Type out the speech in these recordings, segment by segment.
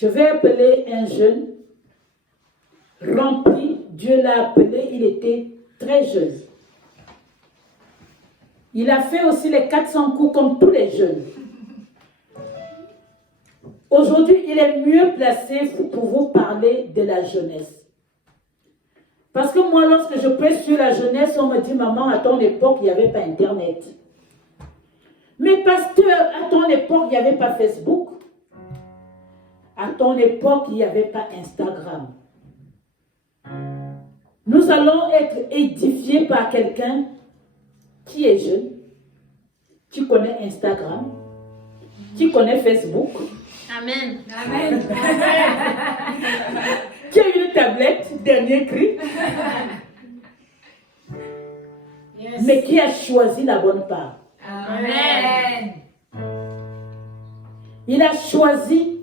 Je vais appeler un jeune rempli. Dieu l'a appelé, il était très jeune. Il a fait aussi les 400 coups comme tous les jeunes. Aujourd'hui, il est mieux placé pour vous parler de la jeunesse. Parce que moi, lorsque je prêche sur la jeunesse, on me dit, maman, à ton époque, il n'y avait pas Internet. Mais pasteur, à ton époque, il n'y avait pas Facebook. À ton époque, il n'y avait pas Instagram. Nous allons être édifiés par quelqu'un qui est jeune, qui connaît Instagram, qui connaît Facebook. Amen. Amen. Qui a une tablette, dernier cri, Yes. mais qui a choisi la bonne part. Amen. Il a choisi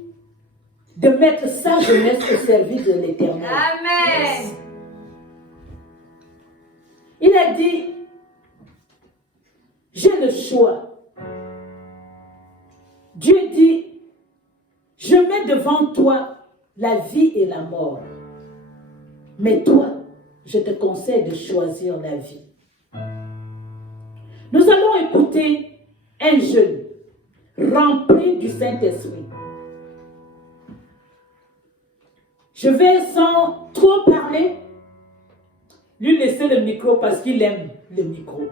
de mettre sa jeunesse au service de l'Éternel. Amen. Il a dit, j'ai le choix. Dieu dit, je mets devant toi la vie et la mort. Mais toi, je te conseille de choisir la vie. Nous allons écouter un jeune rempli du Saint-Esprit. Je vais sans trop parler, lui laisser le micro parce qu'il aime le micro.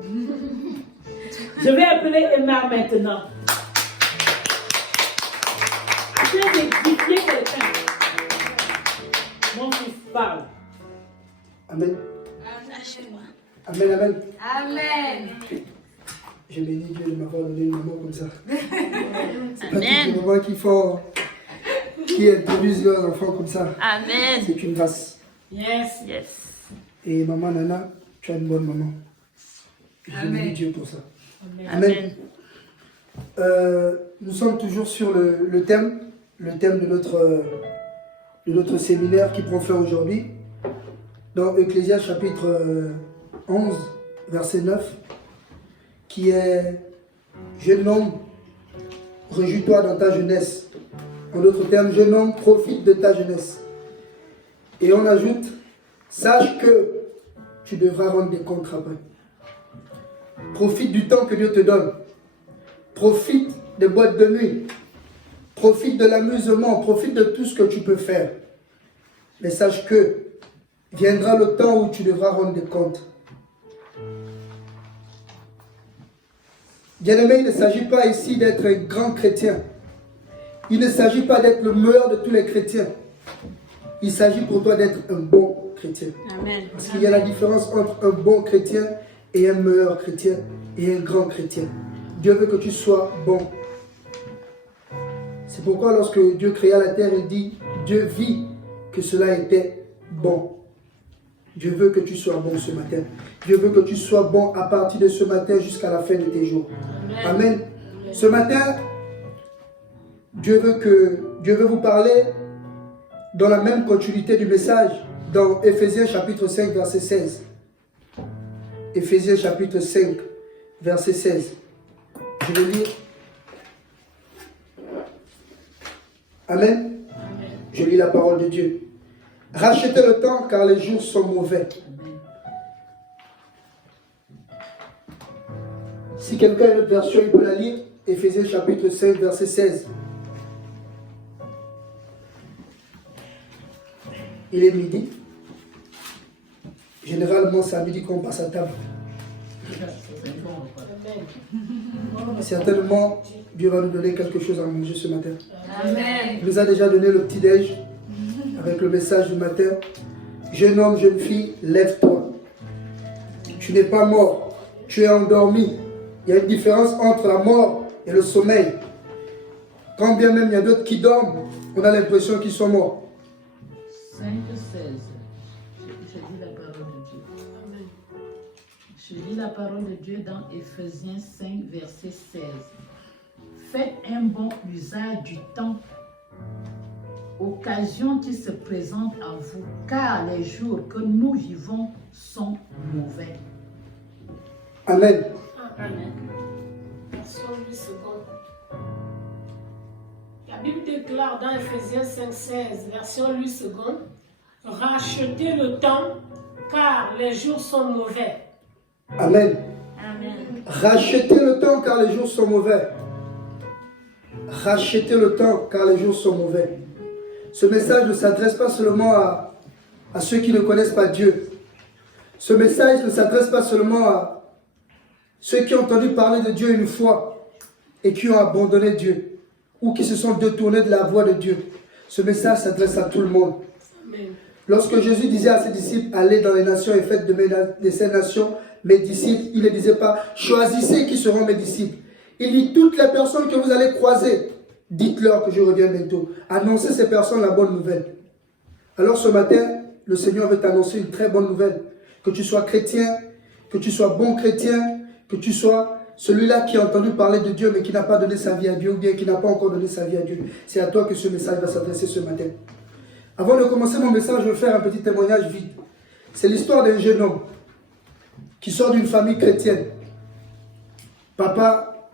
Je vais appeler Emma maintenant. Afin d'édifier quelqu'un. Mon fils parle. Amen. Amen, amen. Amen. Je bénis Dieu de m'avoir donné une maman comme ça. C'est pas toutes Amen. les mamans qui introduisent leurs enfants comme ça. Amen. C'est une grâce. Yes. Yes. Et maman Nana, tu as une bonne maman. Je Amen. bénis Dieu pour ça. Amen. Nous sommes toujours sur le thème de notre séminaire qui prend fin aujourd'hui. Dans Ecclésiaste chapitre 11, verset 9, qui est « Jeune homme, réjouis-toi dans ta jeunesse ». En d'autres termes, jeune homme, profite de ta jeunesse. Et on ajoute « Sache que tu devras rendre des comptes après ». Profite du temps que Dieu te donne. Profite des boîtes de nuit. Profite de l'amusement. Profite de tout ce que tu peux faire. Mais sache que viendra le temps où tu devras rendre des comptes. Bien-aimé, il ne s'agit pas ici d'être un grand chrétien. Il ne s'agit pas d'être le meilleur de tous les chrétiens. Il s'agit pour toi d'être un bon chrétien. Amen. Parce qu'il y a la différence entre un bon chrétien et un meilleur chrétien et un grand chrétien. Dieu veut que tu sois bon. C'est pourquoi lorsque Dieu créa la terre, il dit, Dieu vit que cela était bon. Dieu veut que tu sois bon ce matin. Dieu veut que tu sois bon à partir de ce matin jusqu'à la fin de tes jours. Amen. Ce matin, Dieu veut vous parler dans la même continuité du message dans Éphésiens chapitre 5 verset 16. Éphésiens chapitre 5 verset 16. Je vais lire. Amen. Je lis la parole de Dieu. Rachetez le temps car les jours sont mauvais. Si quelqu'un a une autre version, il peut la lire. Éphésiens chapitre 5 verset 16. Il est midi. Généralement, c'est à midi qu'on passe à table. Certainement, Dieu va nous donner quelque chose à manger ce matin. Amen. Il nous a déjà donné le petit-déj avec le message du matin. Jeune homme, jeune fille, lève-toi. Tu n'es pas mort, tu es endormi. Il y a une différence entre la mort et le sommeil. Quand bien même il y a d'autres qui dorment, on a l'impression qu'ils sont morts. 5, 16. Je lis la parole de Dieu. Amen. Je lis la parole de Dieu dans Éphésiens 5, verset 16. Faites un bon usage du temps, occasion qui se présente à vous, car les jours que nous vivons sont mauvais. Amen. Amen. 108 secondes. Bible déclare dans Ephésiens 5,16, version 8 secondes, rachetez le temps, car les jours sont mauvais. Amen. Amen. Rachetez le temps car les jours sont mauvais. Rachetez le temps car les jours sont mauvais. Ce message ne s'adresse pas seulement à ceux qui ne connaissent pas Dieu. Ce message ne s'adresse pas seulement à ceux qui ont entendu parler de Dieu une fois et qui ont abandonné Dieu ou qui se sont détournés de la voie de Dieu. Ce message s'adresse à tout le monde. Amen. Lorsque Jésus disait à ses disciples, allez dans les nations et faites de ces nations mes disciples, il ne disait pas, choisissez qui seront mes disciples. Il dit, toutes les personnes que vous allez croiser, dites-leur que je reviens bientôt. Annoncez ces personnes la bonne nouvelle. Alors ce matin, le Seigneur veut t'annoncer une très bonne nouvelle. Que tu sois chrétien, que tu sois bon chrétien, que tu sois celui-là qui a entendu parler de Dieu mais qui n'a pas donné sa vie à Dieu ou bien qui n'a pas encore donné sa vie à Dieu. C'est à toi que ce message va s'adresser ce matin. Avant de commencer mon message, je vais faire un petit témoignage vite. C'est l'histoire d'un jeune homme qui sort d'une famille chrétienne. Papa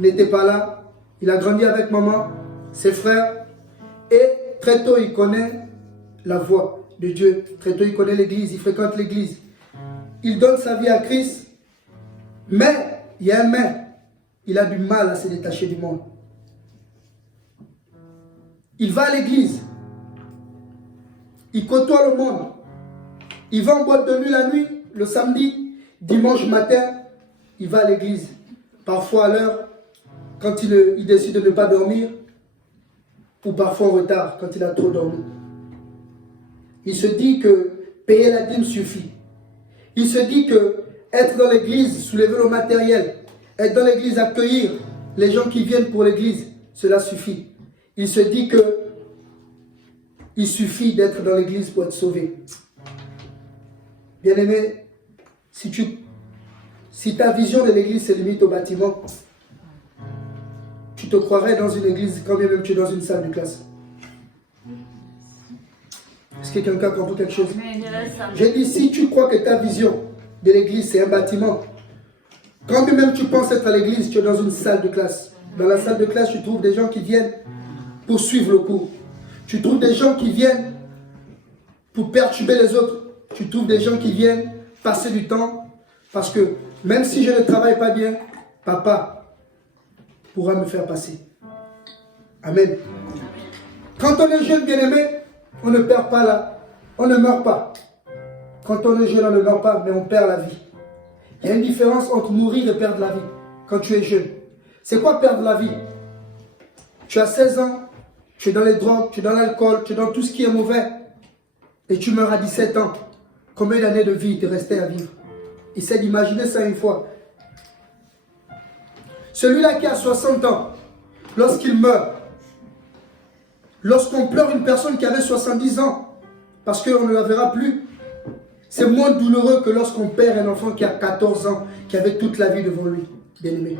n'était pas là. Il a grandi avec maman, ses frères. Et très tôt, il connaît la voie de Dieu. Très tôt, il connaît l'église. Il fréquente l'église. Il donne sa vie à Christ. Mais, il y a un mais. Il a du mal à se détacher du monde. Il va à l'église. Il côtoie le monde. Il va en boîte de nuit la nuit, le samedi, dimanche matin, il va à l'église. Parfois à l'heure, quand il décide de ne pas dormir, ou parfois en retard, quand il a trop dormi. Il se dit que payer la dîme suffit. Il se dit que être dans l'église, soulever le matériel, être dans l'église, accueillir les gens qui viennent pour l'église, cela suffit. Il se dit que il suffit d'être dans l'église pour être sauvé. Bien-aimé, si ta vision de l'église se limite au bâtiment, tu te croirais dans une église quand bien même tu es dans une salle de classe. Est-ce que quelqu'un comprend quelque chose? J'ai dit, si tu crois que ta vision de l'église c'est un bâtiment, quand bien même tu penses être à l'église, tu es dans une salle de classe. Dans la salle de classe, tu trouves des gens qui viennent pour suivre le cours. Tu trouves des gens qui viennent pour perturber les autres. Tu trouves des gens qui viennent passer du temps parce que même si je ne travaille pas bien, papa pourra me faire passer. Amen. Quand on est jeune, bien-aimé, on ne perd pas là. On ne meurt pas. Quand on est jeune, on ne meurt pas, mais on perd la vie. Il y a une différence entre mourir et perdre la vie quand tu es jeune. C'est quoi perdre la vie? Tu as 16 ans, tu es dans les drogues, tu es dans l'alcool, tu es dans tout ce qui est mauvais. Et tu meurs à 17 ans. Combien d'années de vie te restait à vivre? Essaie d'imaginer ça une fois. Celui-là qui a 60 ans, lorsqu'il meurt, lorsqu'on pleure une personne qui avait 70 ans, parce qu'on ne la verra plus, c'est moins douloureux que lorsqu'on perd un enfant qui a 14 ans, qui avait toute la vie devant lui, bien-aimé.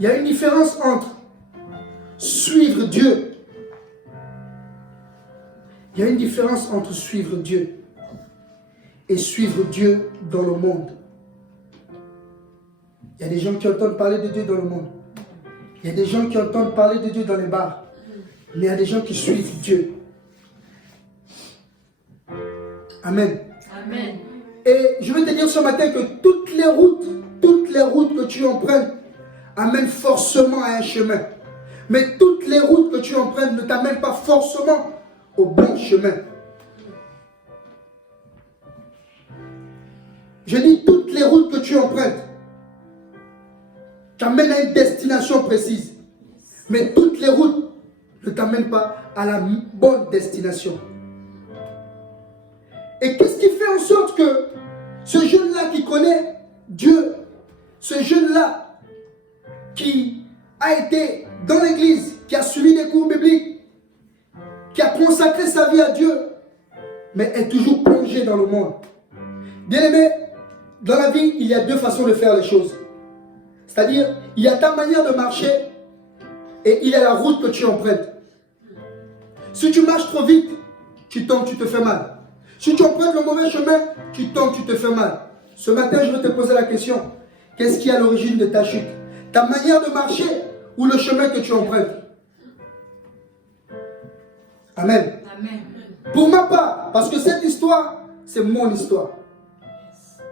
Il y a une différence entre suivre Dieu. Il y a une différence entre suivre Dieu et suivre Dieu dans le monde. Il y a des gens qui entendent parler de Dieu dans le monde. Il y a des gens qui entendent parler de Dieu dans les bars. Mais il y a des gens qui suivent Dieu. Amen. Amen. Et je veux te dire ce matin que toutes les routes que tu empruntes amènent forcément à un chemin. Mais toutes les routes que tu empruntes ne t'amènent pas forcément au bon chemin. Je dis toutes les routes que tu empruntes t'amènent à une destination précise. Mais toutes les routes ne t'amènent pas à la bonne destination. Et qu'est-ce qui fait en sorte que ce jeune-là qui connaît Dieu, ce jeune-là qui a été dans l'église, qui a suivi des cours bibliques, qui a consacré sa vie à Dieu, mais est toujours plongé dans le monde. Bien-aimé, dans la vie, il y a deux façons de faire les choses. C'est-à-dire, il y a ta manière de marcher et il y a la route que tu empruntes. Si tu marches trop vite, tu tombes, tu te fais mal. Si tu empruntes le mauvais chemin, tu tombes, tu te fais mal. Ce matin, je vais te poser la question. Qu'est-ce qui est à l'origine de ta chute? Ta manière de marcher ou le chemin que tu empruntes. Amen. Amen. Pour ma part, parce que cette histoire, c'est mon histoire.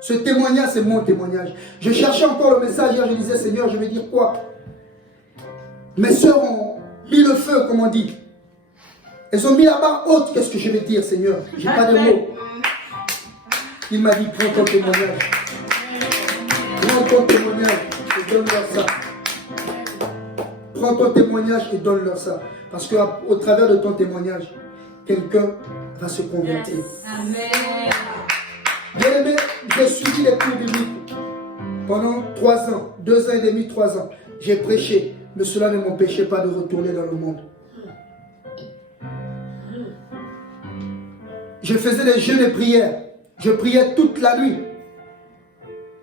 Ce témoignage, c'est mon témoignage. Je cherchais encore le message hier, je disais, Seigneur, je vais dire quoi? Mes soeurs ont mis le feu, comme on dit. Elles ont mis la barre haute. Qu'est-ce que je vais dire, Seigneur? Je n'ai pas de mots. Il m'a dit, prends ton témoignage. Prends ton témoignage et donne-leur ça. Prends ton témoignage et donne-leur ça. Parce qu'au travers de ton témoignage, quelqu'un va se convertir. Amen. Bien aimé, j'ai suivi les cours bibliques pendant 3 ans, 2 ans et demi, 3 ans. J'ai prêché, mais cela ne m'empêchait pas de retourner dans le monde. Je faisais des jeûnes et prières. Je priais toute la nuit.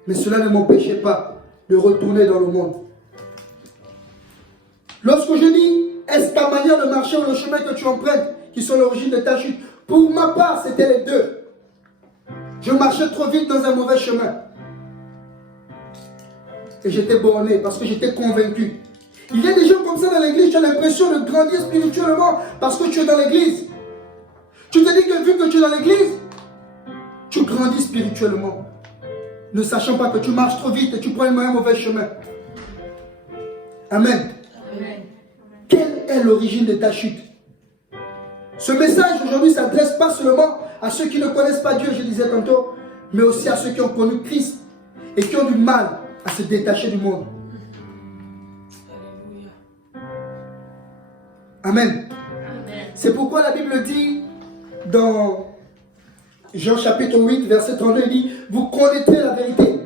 Mais cela ne m'empêchait pas de retourner dans le monde. Lorsque je dis, est-ce ta manière de marcher ou le chemin que tu empruntes qui sont l'origine de ta chute? Pour ma part, c'était les deux. Je marchais trop vite dans un mauvais chemin. Et j'étais borné parce que j'étais convaincu. Il y a des gens comme ça dans l'église, tu as l'impression de grandir spirituellement parce que tu es dans l'église. Tu te dis que vu que tu es dans l'église, tu grandis spirituellement. Ne sachant pas que tu marches trop vite et tu prends un mauvais chemin. Amen. Amen. Quelle est l'origine de ta chute? Ce message aujourd'hui ne s'adresse pas seulement à ceux qui ne connaissent pas Dieu, je disais tantôt, mais aussi à ceux qui ont connu Christ et qui ont du mal à se détacher du monde. Amen. Amen. C'est pourquoi la Bible dit dans Jean chapitre 8, verset 32, il dit, vous connaîtrez la vérité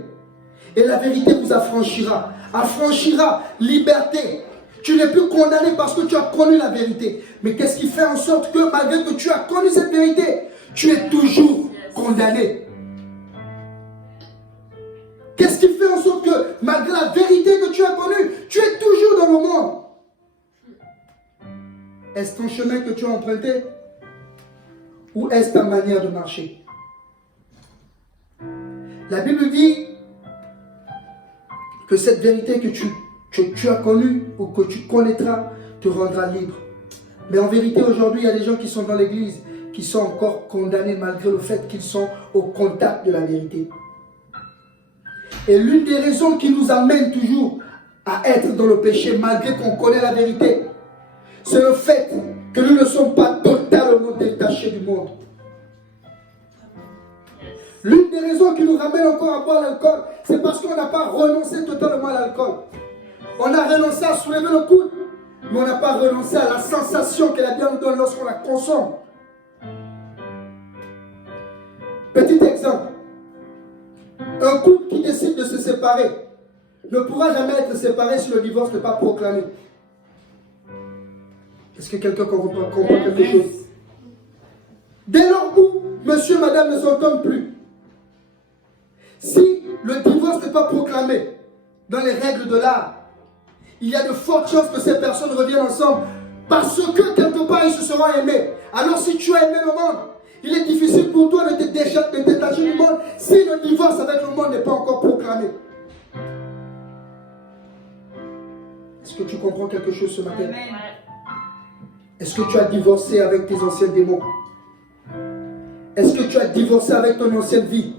et la vérité vous affranchira. Affranchira, liberté. Tu n'es plus condamné parce que tu as connu la vérité. Mais qu'est-ce qui fait en sorte que malgré que tu as connu cette vérité, tu es toujours condamné? Qu'est-ce qui fait en sorte que malgré la vérité que tu as connue, tu es toujours dans le monde? Est-ce ton chemin que tu as emprunté? Ou est-ce ta manière de marcher? La Bible dit que cette vérité que tu as connue ou que tu connaîtras te rendra libre. Mais en vérité, aujourd'hui, il y a des gens qui sont dans l'église qui sont encore condamnés malgré le fait qu'ils sont au contact de la vérité. Et l'une des raisons qui nous amène toujours à être dans le péché malgré qu'on connaît la vérité, c'est le fait que nous ne sommes pas totalement détachés du monde. L'une des raisons qui nous ramène encore à boire l'alcool, c'est parce qu'on n'a pas renoncé totalement à l'alcool. On a renoncé à soulever le coude, mais on n'a pas renoncé à la sensation que la bière nous donne lorsqu'on la consomme. Petit exemple, un couple qui décide de se séparer ne pourra jamais être séparé si le divorce n'est pas proclamé. Est-ce que quelqu'un comprend quelque chose? Dès lors où monsieur et madame ne s'entendent plus, si le divorce n'est pas proclamé dans les règles de l'art, il y a de fortes chances que ces personnes reviennent ensemble parce que quelque part ils se seront aimés. Alors si tu as aimé le monde, il est difficile pour toi de te détacher du monde si le divorce avec le monde n'est pas encore proclamé. Est-ce que tu comprends quelque chose ce matin? Est-ce que tu as divorcé avec tes anciens démons? Est-ce que tu as divorcé avec ton ancienne vie?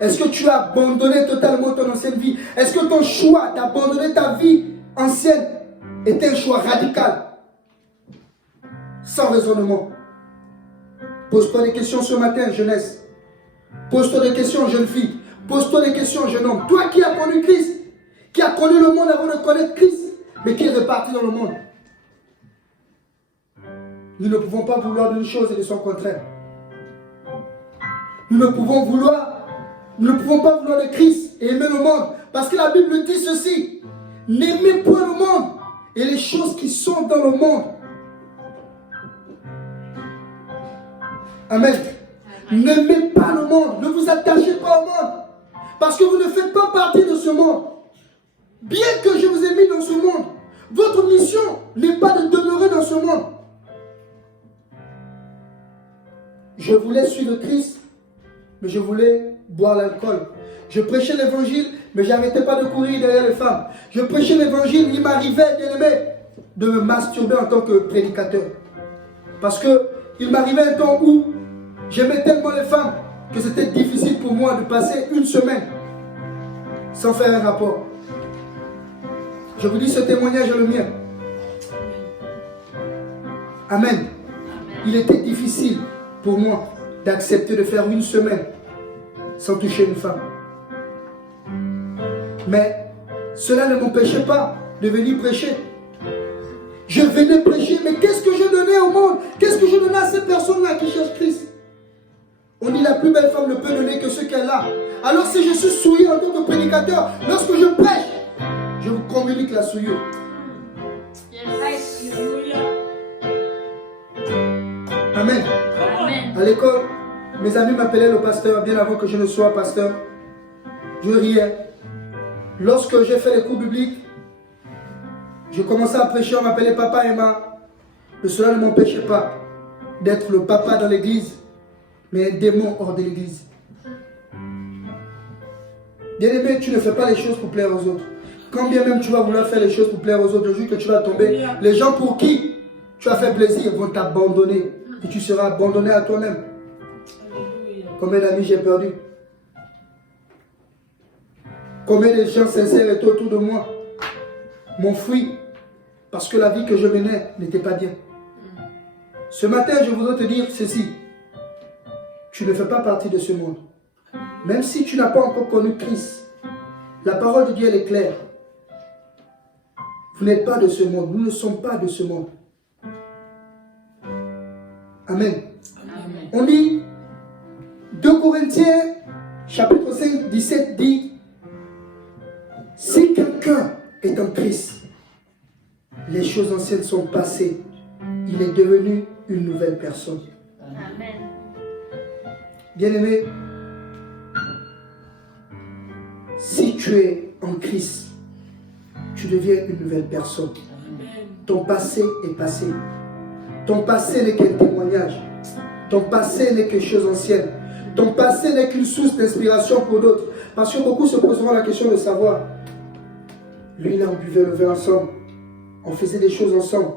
Est-ce que tu as abandonné totalement ton ancienne vie? Est-ce que ton choix d'abandonner ta vie ancienne était un choix radical? Sans raisonnement. Pose-toi des questions ce matin, jeunesse. Pose-toi des questions, jeune fille. Pose-toi des questions, jeune homme. Toi qui as connu Christ, qui as connu le monde avant de connaître Christ, mais qui est reparti dans le monde. Nous ne pouvons pas vouloir d'une chose et de son contraire. Nous ne pouvons pas vouloir le Christ et aimer le monde. Parce que la Bible dit ceci. N'aimez point le monde et les choses qui sont dans le monde. Amen. N'aimez pas le monde. Ne vous attachez pas au monde. Parce que vous ne faites pas partie de ce monde. Bien que je vous ai mis dans ce monde, votre mission n'est pas de demeurer dans ce monde. Je voulais suivre Christ, mais je voulais boire l'alcool. Je prêchais l'évangile, mais j'arrêtais pas de courir derrière les femmes. Je prêchais l'évangile, il m'arrivait, bien aimé, de me masturber en tant que prédicateur. Parce que il m'arrivait un temps où j'aimais tellement les femmes que c'était difficile pour moi de passer une semaine sans faire un rapport. Je vous dis, ce témoignage est le mien. Amen. Il était difficile pour moi d'accepter de faire une semaine sans toucher une femme. Mais cela ne m'empêchait pas de venir prêcher. Je venais prêcher, mais qu'est-ce que je donnais au monde? Qu'est-ce que je donnais à ces personnes-là qui cherchent Christ? On dit la plus belle femme ne peut donner que ce qu'elle a. Alors si je suis souillé en tant que prédicateur, lorsque je prêche, je vous communique la souillure. Amen. Amen. À l'école, mes amis m'appelaient le pasteur bien avant que je ne sois pasteur. Je riais. Lorsque j'ai fait les cours bibliques, je commençais à prêcher, on m'appelait Papa Emma. Mais cela ne m'empêchait pas d'être le papa dans l'église, mais un démon hors de l'église. Bien-aimé, tu ne fais pas les choses pour plaire aux autres. Quand bien même tu vas vouloir faire les choses pour plaire aux autres, le jour que tu vas tomber, les gens pour qui tu as fait plaisir vont t'abandonner. Et tu seras abandonné à toi-même. Combien d'amis j'ai perdu? Combien de gens sincères étaient autour de moi m'ont fui parce que la vie que je menais n'était pas bien. Ce matin, je voudrais te dire ceci. Tu ne fais pas partie de ce monde. Même si tu n'as pas encore connu Christ, la parole de Dieu elle est claire. Vous n'êtes pas de ce monde. Nous ne sommes pas de ce monde. Amen. Amen. On dit 2 Corinthiens chapitre 5, 17 dit: si quelqu'un est en Christ, les choses anciennes sont passées. Il est devenu une nouvelle personne. Amen. Bien-aimé, si tu es en Christ, tu deviens une nouvelle personne. Ton passé est passé. Ton passé n'est qu'un témoignage. Ton passé n'est que chose ancienne. Ton passé n'est qu'une source d'inspiration pour d'autres. Parce que beaucoup se poseront la question de savoir, lui là on buvait le vin ensemble, on faisait des choses ensemble,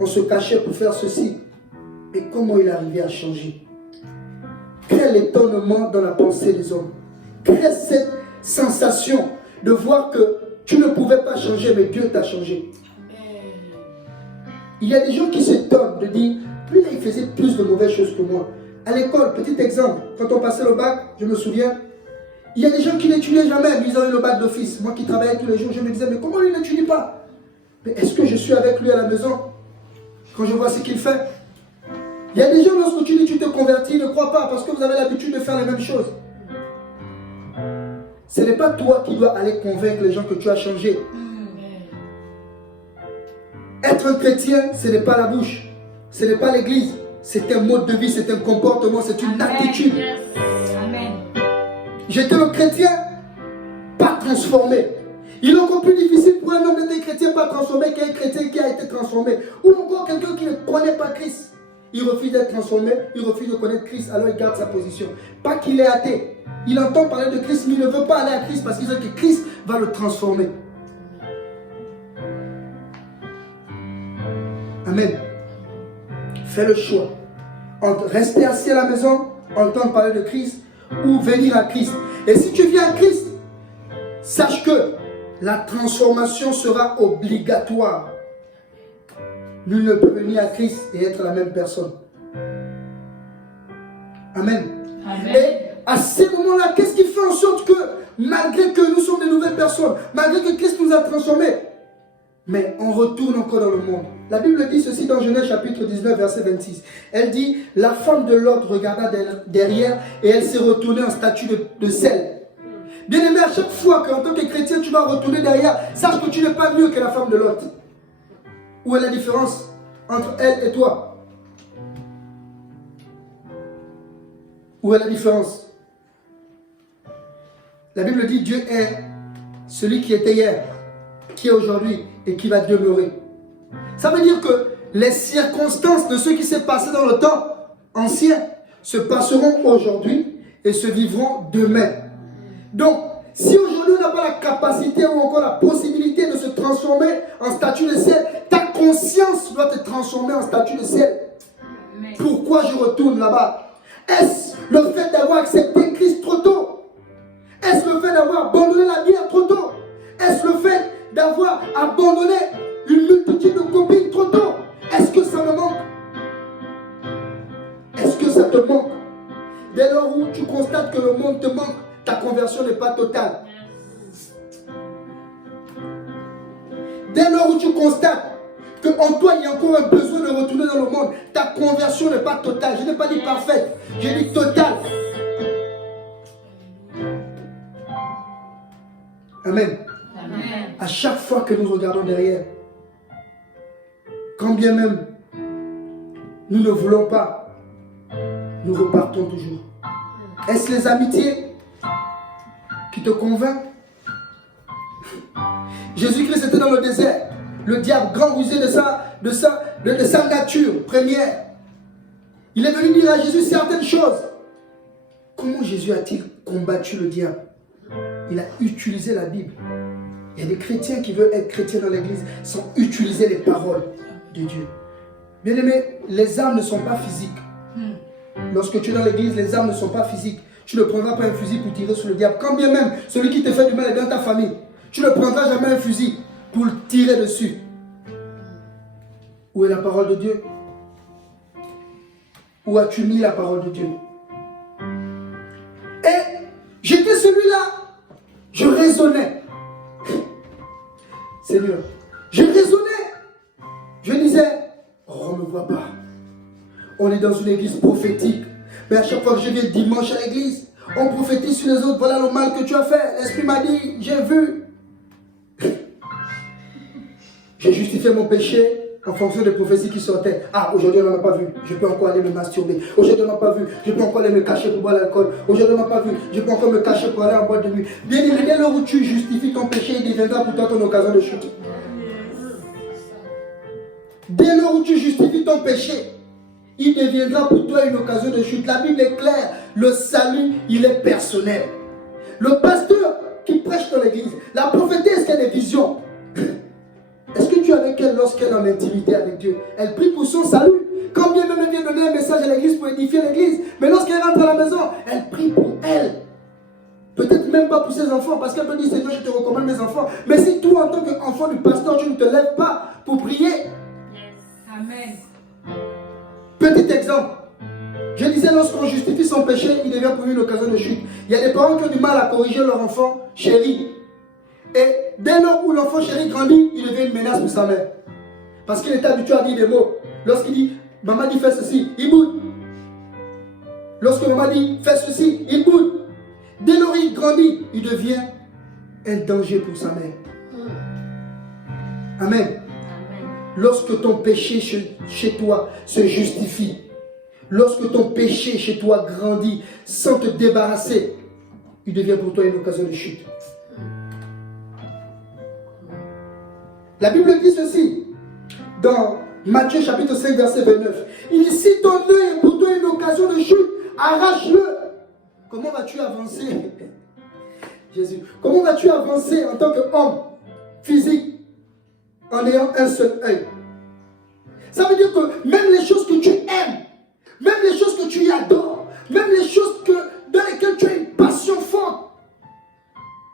on se cachait pour faire ceci. Mais comment il est arrivé à changer? Quel étonnement dans la pensée des hommes. Quelle est cette sensation de voir que tu ne pouvais pas changer, mais Dieu t'a changé. Il y a des gens qui s'étonnent de dire, lui là il faisait plus de mauvaises choses que moi. À l'école, petit exemple, quand on passait le bac, je me souviens, il y a des gens qui n'étudiaient jamais, mais ils avaient le bac d'office. Moi qui travaillais tous les jours, je me disais, mais comment lui n'étudie pas? Mais est-ce que je suis avec lui à la maison quand je vois ce qu'il fait? Il y a des gens, lorsque tu dis tu te convertis, ne crois pas, parce que vous avez l'habitude de faire les mêmes choses. Ce n'est pas toi qui dois aller convaincre les gens que tu as changé. Être un chrétien, ce n'est pas la bouche, ce n'est pas l'église, c'est un mode de vie, c'est un comportement, c'est une attitude. Amen. J'étais un chrétien pas transformé. Il est encore plus difficile pour un homme d'être un chrétien pas transformé qu'un chrétien qui a été transformé. Ou encore quelqu'un qui ne connaît pas Christ. Il refuse d'être transformé, il refuse de connaître Christ, alors il garde sa position. Pas qu'il est athée. Il entend parler de Christ, mais il ne veut pas aller à Christ parce qu'il sait que Christ va le transformer. Amen. Fais le choix entre rester assis à la maison, entendre parler de Christ, ou venir à Christ. Et si tu viens à Christ, sache que la transformation sera obligatoire. Nul ne peut venir à Christ et être la même personne. Amen. Amen. Et à ces moments-là, qu'est-ce qui fait en sorte que, malgré que nous sommes des nouvelles personnes, malgré que Christ nous a transformés, mais on retourne encore dans le monde. La Bible dit ceci dans Genèse chapitre 19, verset 26. Elle dit, la femme de Lot regarda derrière et elle s'est retournée en statue de sel. Bien aimé, à chaque fois qu'en tant que chrétien, tu vas retourner derrière, sache que tu n'es pas mieux que la femme de Lot. Où est la différence entre elle et toi? Où est la différence? La Bible dit, Dieu est celui qui était hier, qui est aujourd'hui et qui va demeurer. Ça veut dire que les circonstances de ce qui s'est passé dans le temps ancien se passeront aujourd'hui et se vivront demain. Donc, si aujourd'hui on n'a pas la capacité ou encore la possibilité de se transformer en statue de ciel, ta conscience doit te transformer en statue de ciel. Amen. Pourquoi je retourne là-bas? Est-ce le fait d'avoir accepté Christ trop tôt? Est-ce le fait d'avoir abandonné la bière trop tôt? Est-ce le fait d'avoir abandonné une multitude de copines trop tôt? Est-ce que ça me manque? Est-ce que ça te manque? Dès lors où tu constates que le monde te manque, ta conversion n'est pas totale. Dès lors où tu constates qu'en toi il y a encore un besoin de retourner dans le monde, ta conversion n'est pas totale. Je n'ai pas dit parfaite, j'ai dit totale. Amen. Amen. À chaque fois que nous regardons derrière, quand bien même nous ne voulons pas, nous repartons toujours. Est-ce les amitiés qui te convainquent? Jésus-Christ était dans le désert. Le diable, grand rusé de sa nature première, il est venu dire à Jésus certaines choses. Comment Jésus a-t-il combattu le diable? Il a utilisé la Bible. Il y a des chrétiens qui veulent être chrétiens dans l'église sans utiliser les paroles de Dieu. Bien aimé, les armes ne sont pas physiques. Lorsque tu es dans l'église, les armes ne sont pas physiques. Tu ne prendras pas un fusil pour tirer sur le diable. Quand bien même celui qui te fait du mal est dans ta famille, tu ne prendras jamais un fusil pour le tirer dessus. Où est la parole de Dieu? Où as-tu mis la parole de Dieu? Et j'étais celui-là. Je raisonnais. Seigneur, je raisonnais. Je disais, oh, on ne me voit pas. On est dans une église prophétique. Mais à chaque fois que je viens dimanche à l'église, on prophétise sur les autres. Voilà le mal que tu as fait. L'Esprit m'a dit, j'ai vu. J'ai justifié mon péché en fonction des prophéties qui sortaient. Ah, aujourd'hui on n'en a pas vu. Je peux encore aller me masturber. Aujourd'hui on n'en a pas vu. Je peux encore aller me cacher pour boire l'alcool. Aujourd'hui on n'en a pas vu. Je peux encore me cacher pour aller en boîte de nuit. Bien aimé, dès lors où tu justifies ton péché, il deviendra pour toi ton occasion de chute. Dès lors où tu justifies ton péché, il deviendra pour toi une occasion de chute. La Bible est claire. Le salut, il est personnel. Le pasteur qui prêche dans l'église, la prophétesse qui a des visions. Est-ce que tu es avec elle lorsqu'elle est en intimité avec Dieu? Elle prie pour son salut. Quand bien même elle vient donner un message à l'église pour édifier l'église, mais lorsqu'elle rentre à la maison, elle prie pour elle. Peut-être même pas pour ses enfants, parce qu'elle peut dire, Seigneur, je te recommande mes enfants. Mais si toi, en tant qu'enfant du pasteur, tu ne te lèves pas pour prier. Amen. Petit exemple. Je disais, lorsqu'on justifie son péché, il devient pour lui une occasion de chute. Il y a des parents qui ont du mal à corriger leur enfant chéri. Et dès lors où l'enfant chéri grandit, il devient une menace pour sa mère. Parce qu'il est habitué à dire des mots. Lorsqu'il dit, maman dit fais ceci, il boude. Lorsque maman dit fais ceci, il boude. Dès lors il grandit, il devient un danger pour sa mère. Amen. Amen. Lorsque ton péché chez toi se justifie, lorsque ton péché chez toi grandit sans te débarrasser, il devient pour toi une occasion de chute. La Bible dit ceci, dans Matthieu chapitre 5, verset 29. Il dit, si ton œil est pour toi une occasion de chute, arrache-le. Comment vas-tu avancer? Jésus, comment vas-tu avancer en tant qu'homme physique en ayant un seul œil? Ça veut dire que même les choses que tu aimes, même les choses que tu adores, même les choses dans lesquelles tu as une passion forte,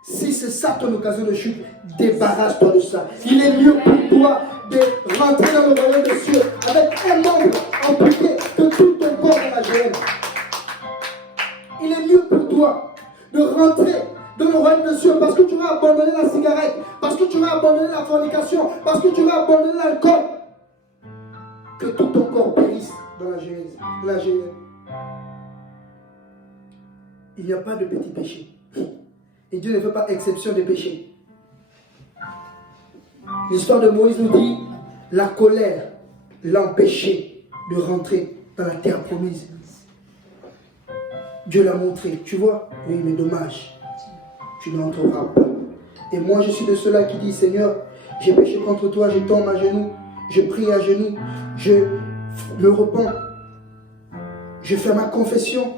si c'est ça ton occasion de chute, débarrasse-toi de ça. Il est mieux pour toi de rentrer dans le royaume des cieux avec un membre amputé que tout ton corps dans la géhenne. Il est mieux pour toi de rentrer dans le royaume des cieux parce que tu vas abandonner la cigarette, parce que tu vas abandonner la fornication, parce que tu vas abandonner l'alcool, que tout ton corps périsse dans la géhenne. Il n'y a pas de petit péché. Et Dieu ne fait pas exception des péchés. L'histoire de Moïse nous dit, la colère l'empêchait de rentrer dans la terre promise. Dieu l'a montré, tu vois, oui, mais dommage, tu n'entreras pas. Et moi je suis de ceux-là qui dit, Seigneur, j'ai péché contre toi, je tombe à genoux, je prie à genoux, je me repens, je fais ma confession.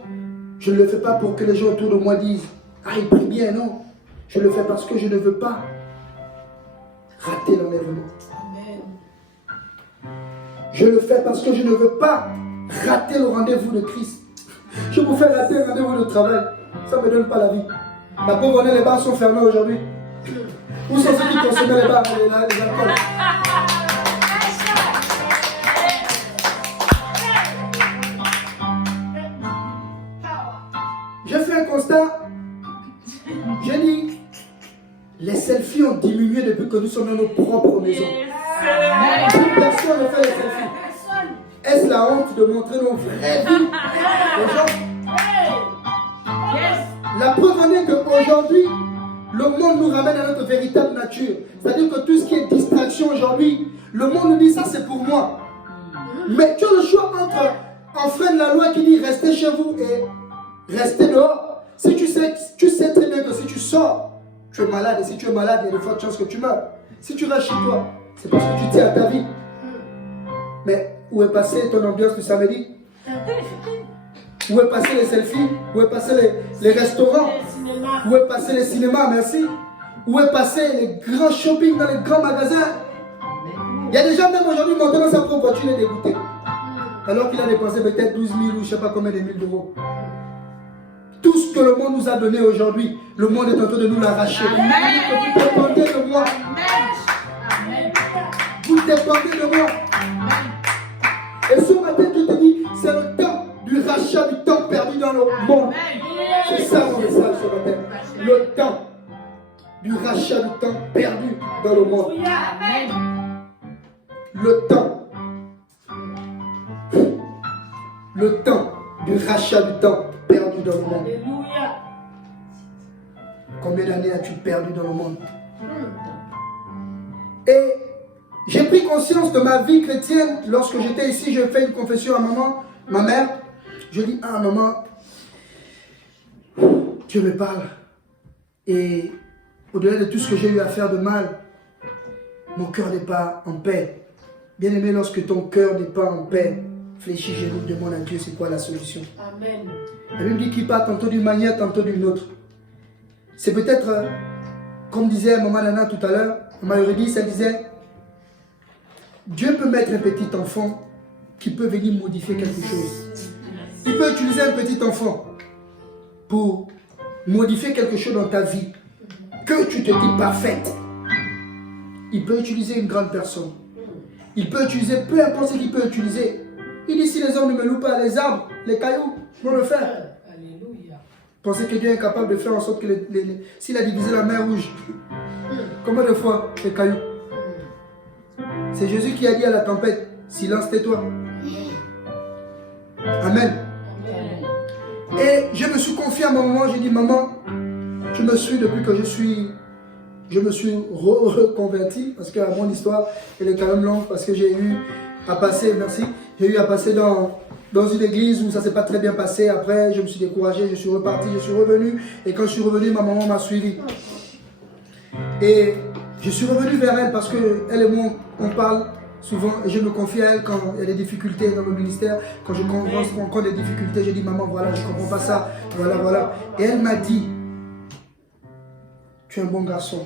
Je ne le fais pas pour que les gens autour de moi disent, Ah, il prie bien, non. Je le fais parce que je ne veux pas rater l'enlèvement. Je le fais parce que je ne veux pas rater le rendez-vous de Christ. Je vous fais rater un rendez-vous de travail. Ça ne me donne pas la vie. Ma pauvre, les bars sont fermés aujourd'hui. Où sont ceux qui consommaient les bars, les alcools? J'ai fait un constat. J'ai dit, les selfies ont diminué depuis que nous sommes dans nos propres maisons. Plus personne ne fait les selfies. Est-ce la honte de montrer nos vraies vies aux gens? La preuve en est qu'aujourd'hui, le monde nous ramène à notre véritable nature. C'est-à-dire que tout ce qui est distraction aujourd'hui, le monde nous dit ça c'est pour moi. Mais tu as le choix entre enfreindre la loi qui dit restez chez vous et rester dehors. Si tu sais très bien que si tu sors, tu es malade. Et si tu es malade, il y a de fortes chances que tu meurs. Si tu restes chez toi, c'est parce que tu tiens à ta vie. Mais où est passée ton ambiance du samedi? Où est passé les selfies? Où est passé les restaurants? Où est passé les cinémas? Merci. Où est passé les grands shopping dans les grands magasins? Il y a des gens même aujourd'hui montés dans sa propre voiture et dégoûtés. Alors qu'il a dépensé peut-être 12 000 ou je ne sais pas combien de mille d'euros. Tout ce que le monde nous a donné aujourd'hui, le monde est en train de nous l'arracher. Vous dépendez de moi. Vous dépendez de moi. Et ce matin, je te dis, c'est le temps du rachat du temps perdu dans le monde. C'est ça mon message ce matin. Le temps du rachat du temps perdu dans le monde. Le temps. Le temps du rachat du temps perdu dans le monde. Combien d'années as-tu perdu dans le monde? Et j'ai pris conscience de ma vie chrétienne lorsque j'étais ici. Je fais une confession à maman, ma mère. Je dis, ah maman, Dieu me parle. Et au-delà de tout ce que j'ai eu à faire de mal, mon cœur n'est pas en paix. Bien aimé, lorsque ton cœur n'est pas en paix, fléchis, genoux, demande à Dieu c'est quoi la solution. Amen. La Bible dit qu'il part tantôt d'une manière, tantôt d'une autre. C'est peut-être, comme disait maman Nana tout à l'heure, maman Eurydice, elle disait, Dieu peut mettre un petit enfant qui peut venir modifier quelque chose. Il peut utiliser un petit enfant pour modifier quelque chose dans ta vie que tu te dis parfaite. Il peut utiliser une grande personne. Il peut utiliser, peu importe ce qu'il peut utiliser. Il dit si les hommes ne me louent pas, les arbres, les cailloux vont le faire. Alléluia. Pensez que Dieu est capable de faire en sorte que s'il a divisé la mer rouge, combien de fois les cailloux? C'est Jésus qui a dit à la tempête, silence tais-toi. Amen. Et je me suis confié à mon maman, j'ai dit maman, je me suis depuis que je me suis reconverti, parce que mon histoire elle est quand même longue, parce que j'ai eu à passer, merci, j'ai eu à passer dans une église où ça ne s'est pas très bien passé. Après je me suis découragé, je suis reparti, je suis revenu, et quand je suis revenu, ma maman m'a suivi. Et je suis revenu vers elle parce qu'elle et moi, on parle souvent, et je me confie à elle quand il y a des difficultés dans le ministère. Quand je rencontre des difficultés, je dis maman, voilà, je ne comprends pas ça, voilà, voilà. Et elle m'a dit, tu es un bon garçon.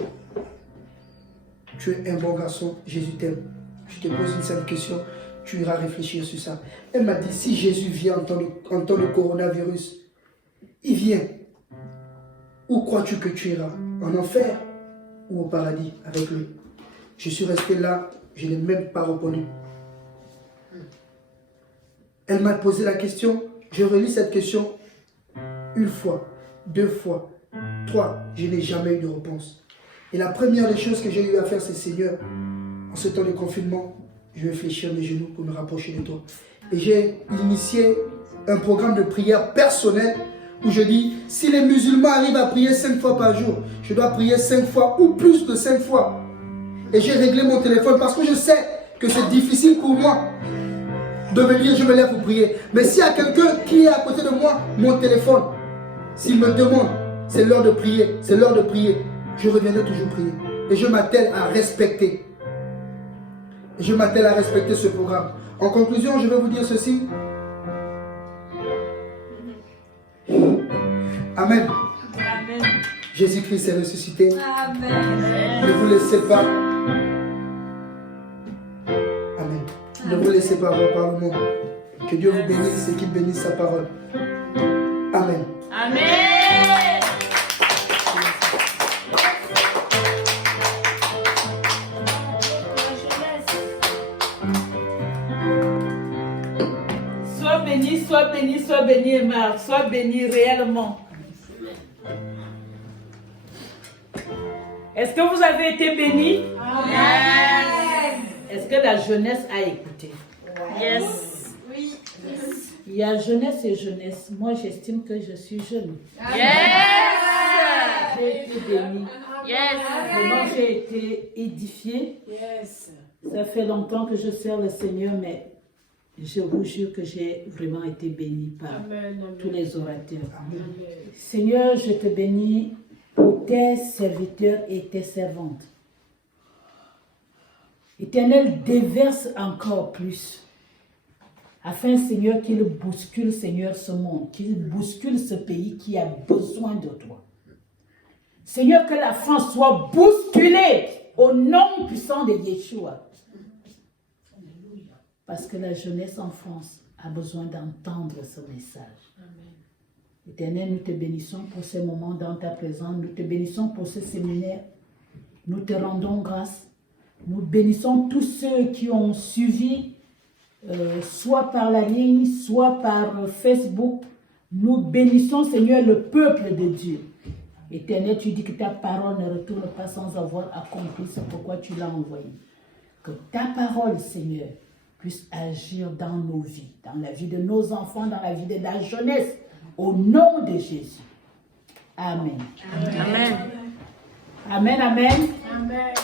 Tu es un bon garçon, Jésus t'aime. Je te pose une simple question, tu iras réfléchir sur ça. Elle m'a dit, si Jésus vient en temps de coronavirus, il vient. Où crois-tu que tu iras? En enfer ou au paradis avec lui? Je suis resté là, je n'ai même pas répondu. Elle m'a posé la question, je relis cette question une fois, deux fois, trois, je n'ai jamais eu de réponse. Et la première des choses que j'ai eu à faire, c'est Seigneur, en ce temps de confinement, je vais fléchir mes genoux pour me rapprocher de toi. Et j'ai initié un programme de prière personnel où je dis, si les musulmans arrivent à prier 5 fois par jour, je dois prier 5 fois ou plus de 5 fois. Et j'ai réglé mon téléphone parce que je sais que c'est difficile pour moi de me dire, je me lève pour prier. Mais s'il y a quelqu'un qui est à côté de moi, mon téléphone, s'il me demande, c'est l'heure de prier, c'est l'heure de prier, je reviendrai toujours prier. Et je m'attelle à respecter. Et je m'attelle à respecter ce programme. En conclusion, je vais vous dire ceci. Amen. Amen. Jésus-Christ est ressuscité. Amen. Ne vous laissez pas. Amen. Ne vous laissez pas avoir par le monde. Que Dieu vous bénisse et qu'il bénisse sa parole. Amen. Amen. Sois béni, Emma. Sois béni réellement. Est-ce que vous avez été bénis? Amen. Est-ce que la jeunesse a écouté? Yes. Oui. Il y a jeunesse et jeunesse. Moi, j'estime que je suis jeune. Yes. J'ai été bénie. Yes. Vraiment, j'ai été édifiée. Yes. Ça fait longtemps que je sers le Seigneur, mais je vous jure que j'ai vraiment été bénie par Amen. tous les orateurs. Amen. Seigneur, je te bénis pour tes serviteurs et tes servantes. Éternel, déverse encore plus. Afin, Seigneur, qu'il bouscule, Seigneur, ce monde, qu'il bouscule ce pays qui a besoin de toi. Seigneur, que la France soit bousculée au nom puissant de Yeshua. Parce que la jeunesse en France a besoin d'entendre ce message. Éternel, nous te bénissons pour ces moments dans ta présence. Nous te bénissons pour ce séminaire. Nous te rendons grâce. Nous bénissons tous ceux qui ont suivi, soit par la ligne, soit par Facebook. Nous bénissons, Seigneur, le peuple de Dieu. Éternel, tu dis que ta parole ne retourne pas sans avoir accompli ce pourquoi tu l'as envoyée. Que ta parole, Seigneur, puisse agir dans nos vies, dans la vie de nos enfants, dans la vie de la jeunesse, au nom de Jésus. Amen. Amen. Amen, amen. Amen.